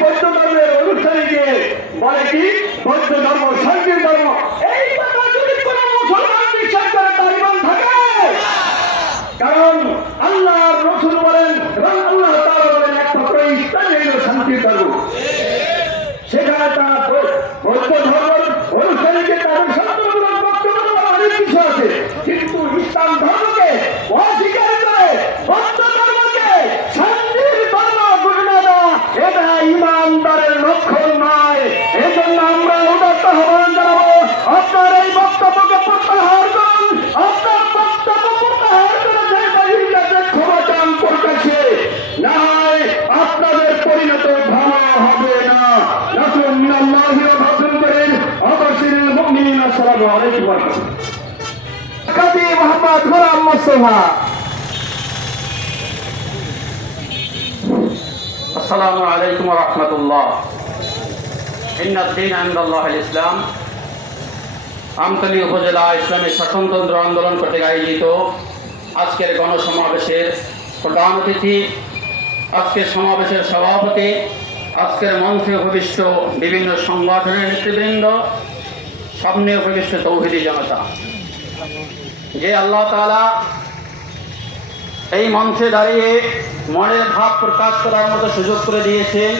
বৌদ্ধ ধর্মের অনুষ্ঠানে গিয়ে বলে কি বৌদ্ধ ধর্ম শান্তির ধর্ম, এই কথা যদি কোন মুসলমান বিশ্বাস করে তার ঈমান থাকে। কারণ আল্লাহ রাসূল বলেন এবং আল্লাহ তাআলা বলেন একমাত্র ইসলামই হলো শান্তির ধর্ম। সেখানে তারা বৌদ্ধ ধর্মের অনুষ্ঠানে গিয়ে তাদের শান্তিমূলক বক্তব্য অনেক কিছু আছে, কিন্তু ইসলাম ধর্মকে অস্বীকার করে বৌদ্ধ ধর্মকে শান্তির ধর্ম ঘোষণা দেওয়া এটা ঈমানদারের লক্ষণ নয়। এই জন্য আমরা উদাত্ত আহ্বান জানাবো, আপনার এই বক্তব্যকে প্রত্যাহার করুন। আপনার বক্তব্য প্রত্যাহার করে দেশবাসীর কাছে ক্ষমা চান প্রকাশ্যে, না হয় আপনাদের পরিণত ভালো হবে না। নাসরুম মিনাল্লাহি ওয়া ফাতহুন করিম। আবাশিরুল মুমিনিন। আসসালামু আলাইকুম ওয়া রাহমাতুল্লাহ। কাজী মোহাম্মদ গোলাম মোস্তফা। আসসালামু আলাইকুম ওয়া রাহমাতুল্লাহ। ইন্নাদ-দীন ইনদাল্লাহিল ইসলাম। আমতলী উপজেলা ইসলামী শাসনতন্ত্র আন্দোলন কর্তৃক আয়োজিত আজকের গণসমাবেশের প্রধান অতিথি, আজকের সমাবেশের সভাপতি, আজকের মঞ্চে উপবিষ্ট বিভিন্ন সংগঠনের নেতৃবৃন্দ, সামনে উপবিষ্ট তৌহিদি জনতা, যে আল্লাহ তাআলা এই মঞ্চে দাঁড়িয়ে মনের ভাব প্রকাশ করার মতো সুযোগ করে দিয়েছেন,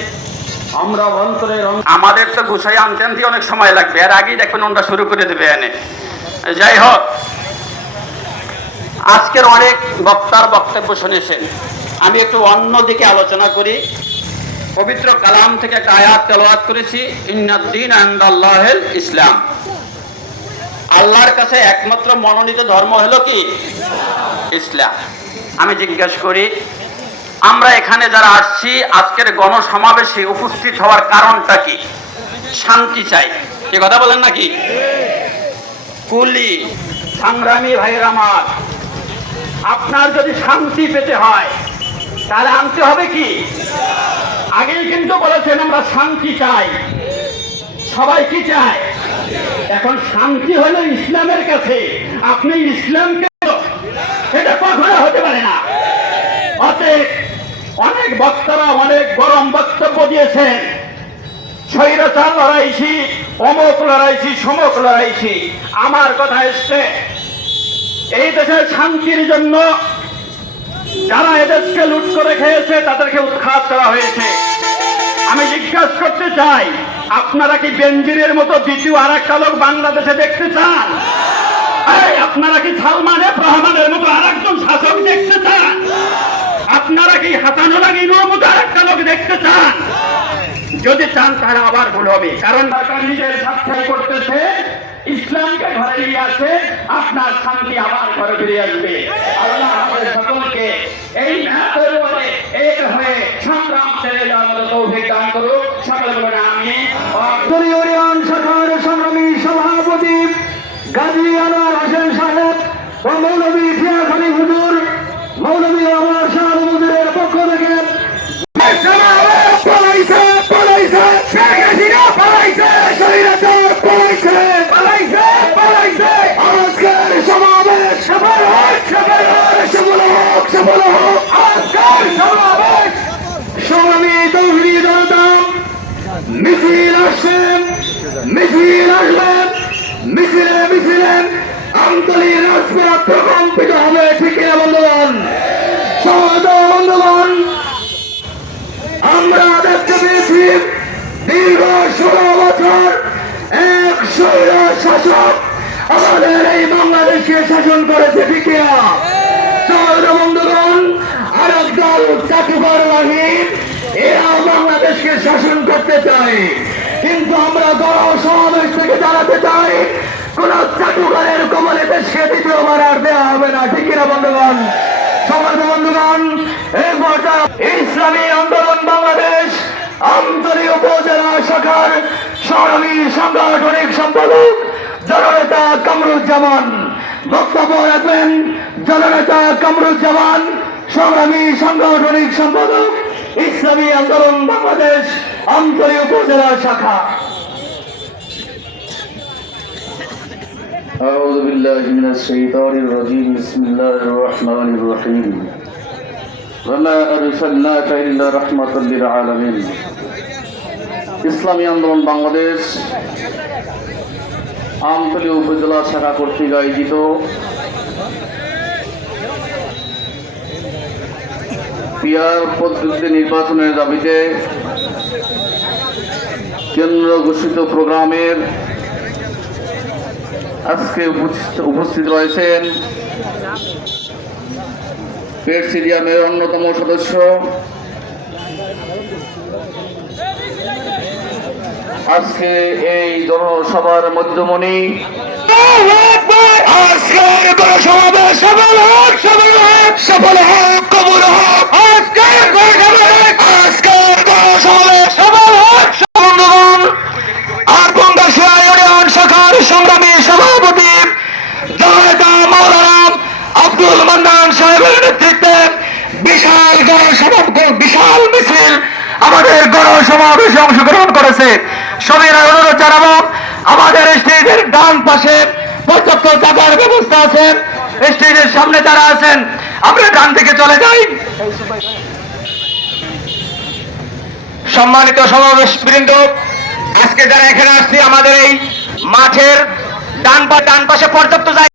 আমরা অন্তরে আমাদের তো গুছাই আনতে আনতে অনেক সময় লাগবে, আর আগেই দেখবেন ওনরা শুরু করে দেবে এনে। যাই হোক, আজকের অনেক বক্তার বক্তব্য শুনেছেন, আমি একটু অন্য দিকে আলোচনা করি। পবিত্র কালাম থেকে একটা আয়াত তেলাওয়াত করেছি, ইন্নাদ-দীন ইনদাল্লাহিল ইসলাম। আল্লাহর কাছে একমাত্র মনোনীত ধর্ম হলো কি? ইসলাম। আমি জিজ্ঞাসা করি, আমরা এখানে যারা আসছি আজকের গণসমাবেশে উপস্থিত হওয়ার কারণটা কি? শান্তি চাই, এ কথা বলেন নাকি? কুলি সংগ্রামী ভাইয়ের আমার, আপনার যদি শান্তি পেতে হয় তাহলে আনতে হবে কি? আগেই কিন্তু বলেছেন আমরা শান্তি চাই, সবাই কি চায়? এখন শান্তি হলো ইসলামের কাছে, আপনি ইসলামকে, এটা কখনো হতে পারে না। অতএব অনেক বক্তারা অনেক গরম বক্তব্য দিয়েছেন, স্বৈরাচার লড়াইছি, অমুক লড়াইছি, সমক লড়াইছি। আমার কথা এসছে, এই দেশের শান্তির জন্য যারা এদেশকে লুট করে খেয়েছে তাদেরকে উৎখাত করা হয়েছে। আমি জিজ্ঞাসা করতে চাই, আপনারা কি বেনজিরের মতো দ্বিতীয় আর একটা লোক বাংলাদেশে দেখতে চান? আপনারা কি সালমান এফ রহমানের মতো আর একজন শাসক দেখতে চান? আপনারা কি হাসানুল আমিনের মতো আর একটা লোক দেখতে চান? যদি চান তাহলে আবার ভুল হবে, কারণ সরকার নিজের স্বার্থে করতেছে, ইসলামকে ঘরে নিয়ে আসে, আপনার শান্তি আবার ঘরে ফিরে আসবে। আল্লাহ আমাদের সকলকে এই এক হয়ে সংগ্রাম ছেড়ে যাওয়ার মতো তৌফিক দান করুক। সকলে বলেন আমিন। ইউনিয়ন শাখার সংগ্রামী সভাপতি গাজী আনোয়ার হোসেন সাহেব ও মৌলভী ফিয়াখালী হুজুর, মৌলভী আমার শাহ হুজুরের পক্ষ থেকে মিছিল আসছেন, মিছিল আসবেন, মিছিলে মিছিলে আমতলী রাজপথ প্রকম্পিত হবে, ঠিক না বন্ধুগণ? বন্ধুগণ, আমরা দেখতে পেয়েছি দীর্ঘ 16 বছর এক স্বৈর শাসক আমাদের এই বাংলাদেশকে শাসন করেছে, ঠিক না? বন্ধুগণ, আর একদল চাটুকার বাহিনী, এরা বাংলাদেশকে শাসন করতে চায়, কিন্তু আমরা গণসমাবেশ থেকে জানাতে চাই, কোন চাটুকারের কবলে দেশকে দ্বিতীয়বার আর দেওয়া হবে না, ঠিক না বন্ধুগণ? বন্ধুগণ, এই পর্যায়ে ইসলামী আন্দোলন বাংলাদেশ আমতলী উপজেলা শাখার সংগ্রামী সাংগঠনিক সম্পাদক জননেতা কামরুজ্জামান বক্তব্য রাখবেন। জননেতা কামরুজ্জামান, সংগ্রামী সাংগঠনিক সম্পাদক ইসলামী আন্দোলন বাংলাদেশ আমতলী উপজেলা শাখা। أعوذ بالله من الشيطان الرجيم بسم الله الرحمن الرحيم وما أرسلناك إلا رحمة للعالمين ইসলামী আন্দোলন বাংলাদেশ আমতলী উপজেলা শাখা কর্তৃক আয়োজিত পিআর পদ্ধতিতে নির্বাচনের দাবিতে কেন্দ্র ঘোষিত প্রোগ্রামের আজকে উপস্থিত রয়েছেন প্রেসিডিয়ামের অন্যতম সদস্য আজকে এই জনসভার মধ্যমণি আজকের গণসমাবেশ সফল হোক, সফল হোক, সফল হোক, কবুল হোক। আজকের গণসমাবেশ সফল হোক। বন্ধুগণ, আরবঙ্গাসিয়া ইউনিয়ন শাখার সংগ্রামী সভাপতি জননেতা মাওলানা আব্দুল মান্নান সাহেবের নেতৃত্বে বিশাল বিশাল মিছিল আমাদের গণসমাবেশে অংশগ্রহণ করেছে। সবাই অনুরোধ জানাবো, আমাদের স্টেজের ডান পাশে পর্যাপ্ত জায়গার ব্যবস্থা আছে। স্টেজের সামনে যারা আছেন আমরা ডান থেকে চলে যাই। সম্মানিত সমাবেশ বৃন্দ, আজকে যারা এখানে আসছি আমাদের এই মাঠের ডান পাশে পর্যাপ্ত জায়গা